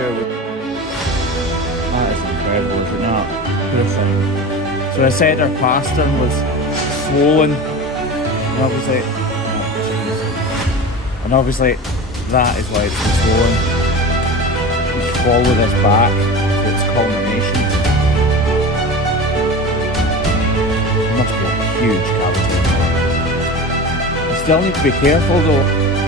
picture. That is incredible, is it not? Poor thing. So I said our pastern was swollen, and obviously that is why it's been swollen. We follow this back to its culmination. It must be a huge cavity. You still need to be careful though.